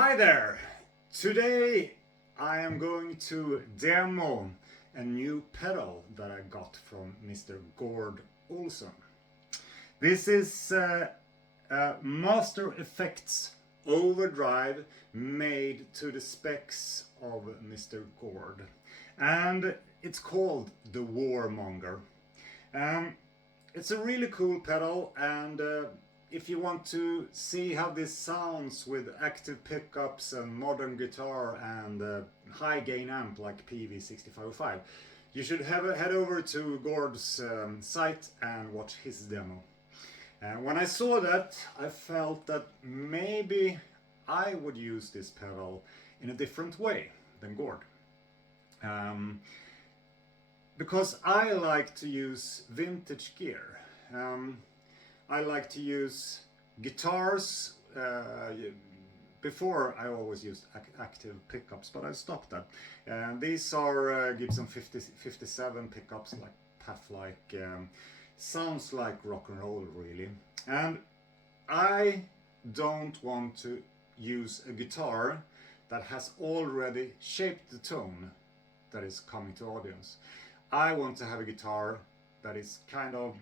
Hi there! Today I am going to demo a new pedal that I got from Mr. Gord Olson. This is a Master Effects overdrive made to the specs of Mr. Gord, and it's called the Warmonger. It's a really cool pedal, and if you want to see how this sounds with active pickups and modern guitar and high gain amp like PV6505, you should head over to Gord's site and watch his demo. And when I saw that, I felt that maybe I would use this pedal in a different way than Gord. Because I like to use vintage gear. I like to use guitars. Before I always used active pickups, but I stopped that. These are Gibson 57 pickups, like Path-like, sounds like rock and roll really. And I don't want to use a guitar that has already shaped the tone that is coming to audience. I want to have a guitar that is kind of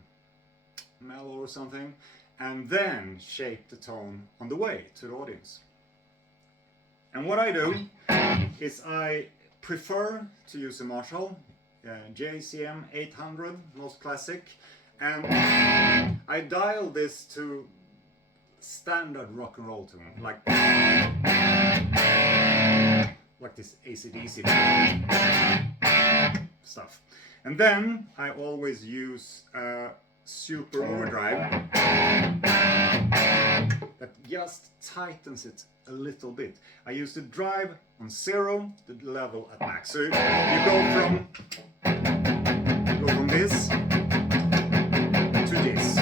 mellow or something, and then shape the tone on the way to the audience. And what I do is I prefer to use a Marshall JCM 800, most classic, and I dial this to standard rock and roll tune, like this AC/DC stuff. And then I always use super overdrive that just tightens it a little bit. I use the drive on 0, the level at max. So you go from this to this.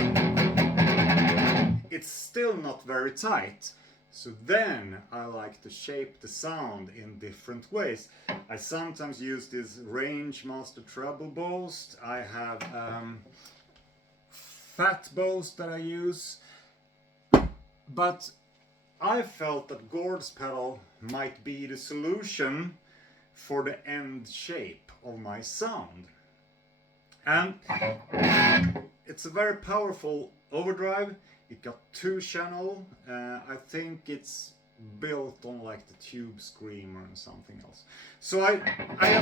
It's still not very tight. So then I like to shape the sound in different ways. I sometimes use this Range Master treble bows. I have fat bows that I use, but I felt that Gord's pedal might be the solution for the end shape of my sound. And it's a very powerful overdrive. It got 2 channel. I think it's built on like the Tube Screamer and something else. So I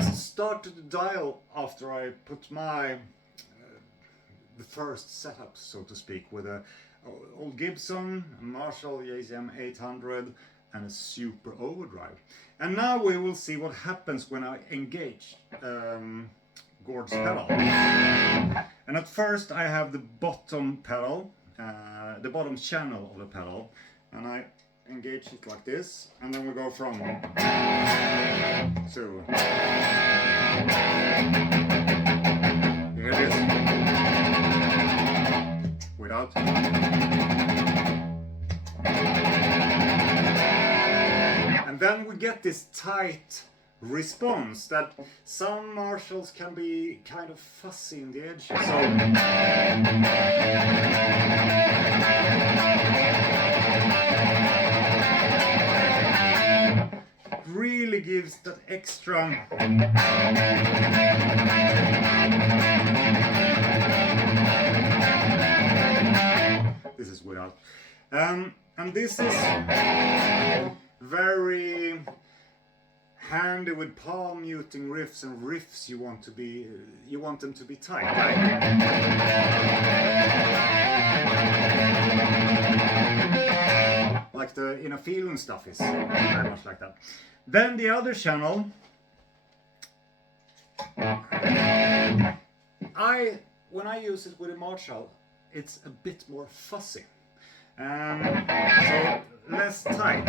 just started to dial after I put my the first setup, so to speak, with a old Gibson, a Marshall JCM 800 and a super overdrive. And now we will see what happens when I engage Gord's pedal. And at first I have the bottom pedal, the bottom channel of the pedal, and I engage it like this, and then we go from 2. You hear this? Without. And then we get this tight response that some Marshalls can be kind of fussy in the edges. So really gives that extra this is without, and this is very handy with palm muting riffs and riffs you want them to be tight, right? Like the inner feeling stuff is very much like that. Then the other channel, when I use it with a Marshall, it's a bit more fussy, so less tight.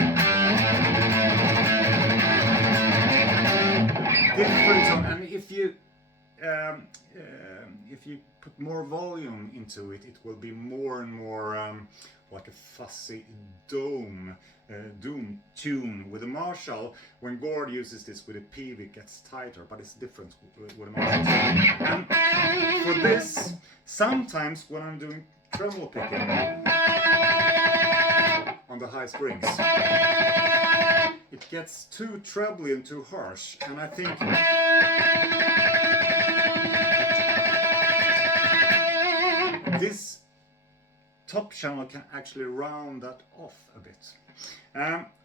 Different tone, and if you put more volume into it, it will be more and more like a fussy doom tune. With a Marshall, when Gord uses this with a PV, it gets tighter, but it's different with a Marshall. And for this, sometimes when I'm doing treble picking on the high strings, it gets too trebly and too harsh, and I think this top channel can actually round that off a bit.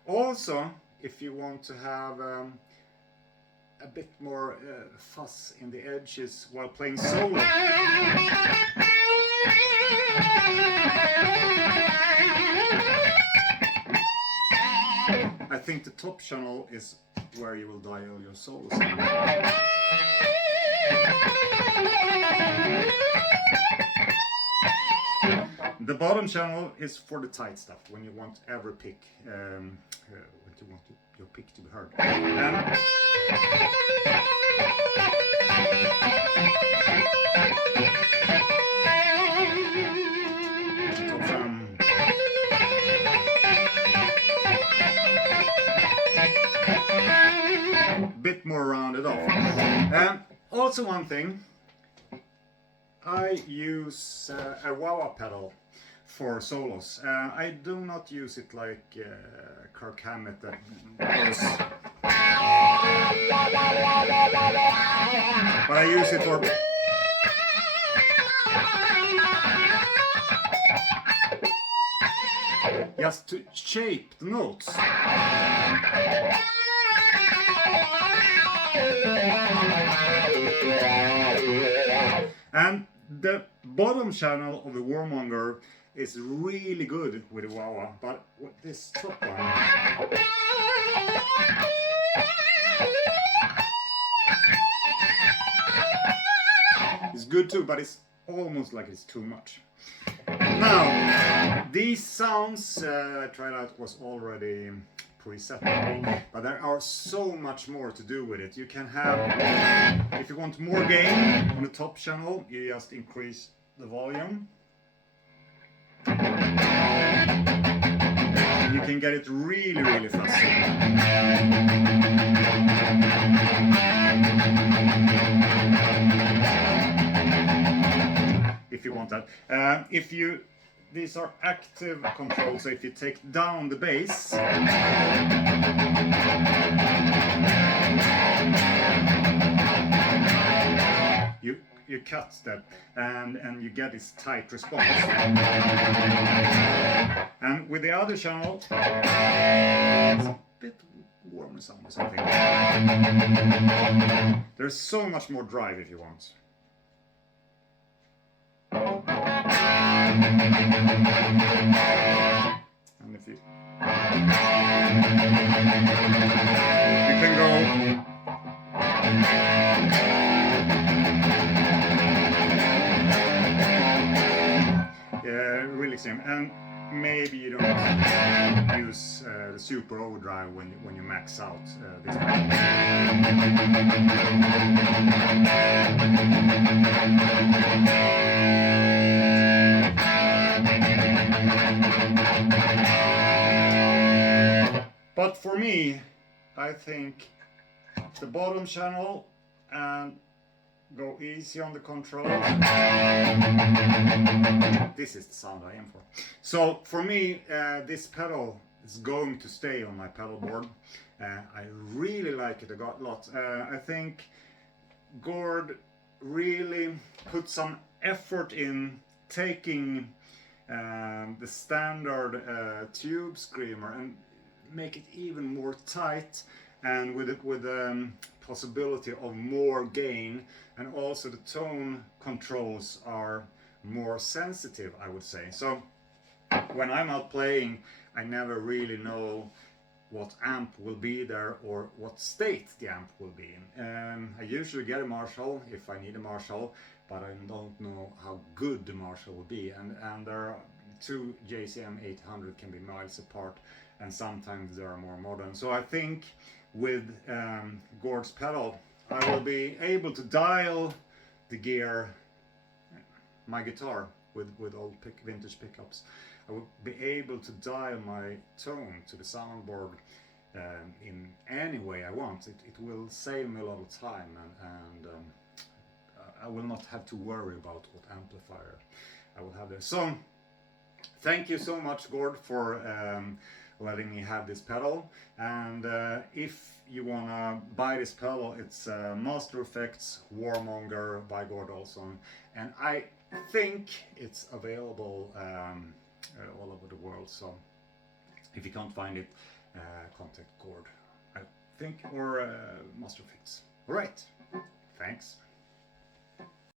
Also, if you want to have a bit more fuzz in the edges while playing solo, I think the top channel is where you will dial your solos. The bottom channel is for the tight stuff, when you want every pick, when you want your pick to be heard. Bit more rounded off. Also one thing, I use a wah-wah pedal for solos. I do not use it like Kirk Hammett that goes, but I use it for just to shape the notes. And the bottom channel of the Warmonger is really good with the wah-wah, but with this top one, it's good too, but it's almost like it's too much. Now, these sounds I tried out was already preset, but there are so much more to do with it. You can have, if you want more gain on the top channel, you just increase the volume. You can get it really, really fast. If you want that. These are active controls, so if you take down the bass, you cut that and you get this tight response. And with the other channel, it's a bit warmer sound or something. There's so much more drive if you want. And if you can go really extreme, and maybe you don't use the super overdrive when you max out this one. But for me, I think the bottom channel and go easy on the controls. This is the sound I am for. So for me, this pedal is going to stay on my pedal board. I really like it a lot. I think Gord really put some effort in taking the standard tube screamer and make it even more tight, and with possibility of more gain, and also the tone controls are more sensitive, I would say. So when I'm out playing, I never really know what amp will be there or what state the amp will be in. I usually get a Marshall if I need a Marshall, but I don't know how good the Marshall will be, and there are two JCM 800 can be miles apart, and sometimes they are more modern. So I think with Gord's pedal, I will be able to dial the gear, my guitar with old vintage pickups. I will be able to dial my tone to the soundboard in any way I want. It will save me a lot of time, and I will not have to worry about what amplifier I will have there. So thank you so much, Gord, for letting me have this pedal. And if you wanna buy this pedal, it's Master Effects Warmonger by Gord Olson, and I think it's available all over the world. So if you can't find it, contact Gord, I think, or Master Effects. All right, thanks.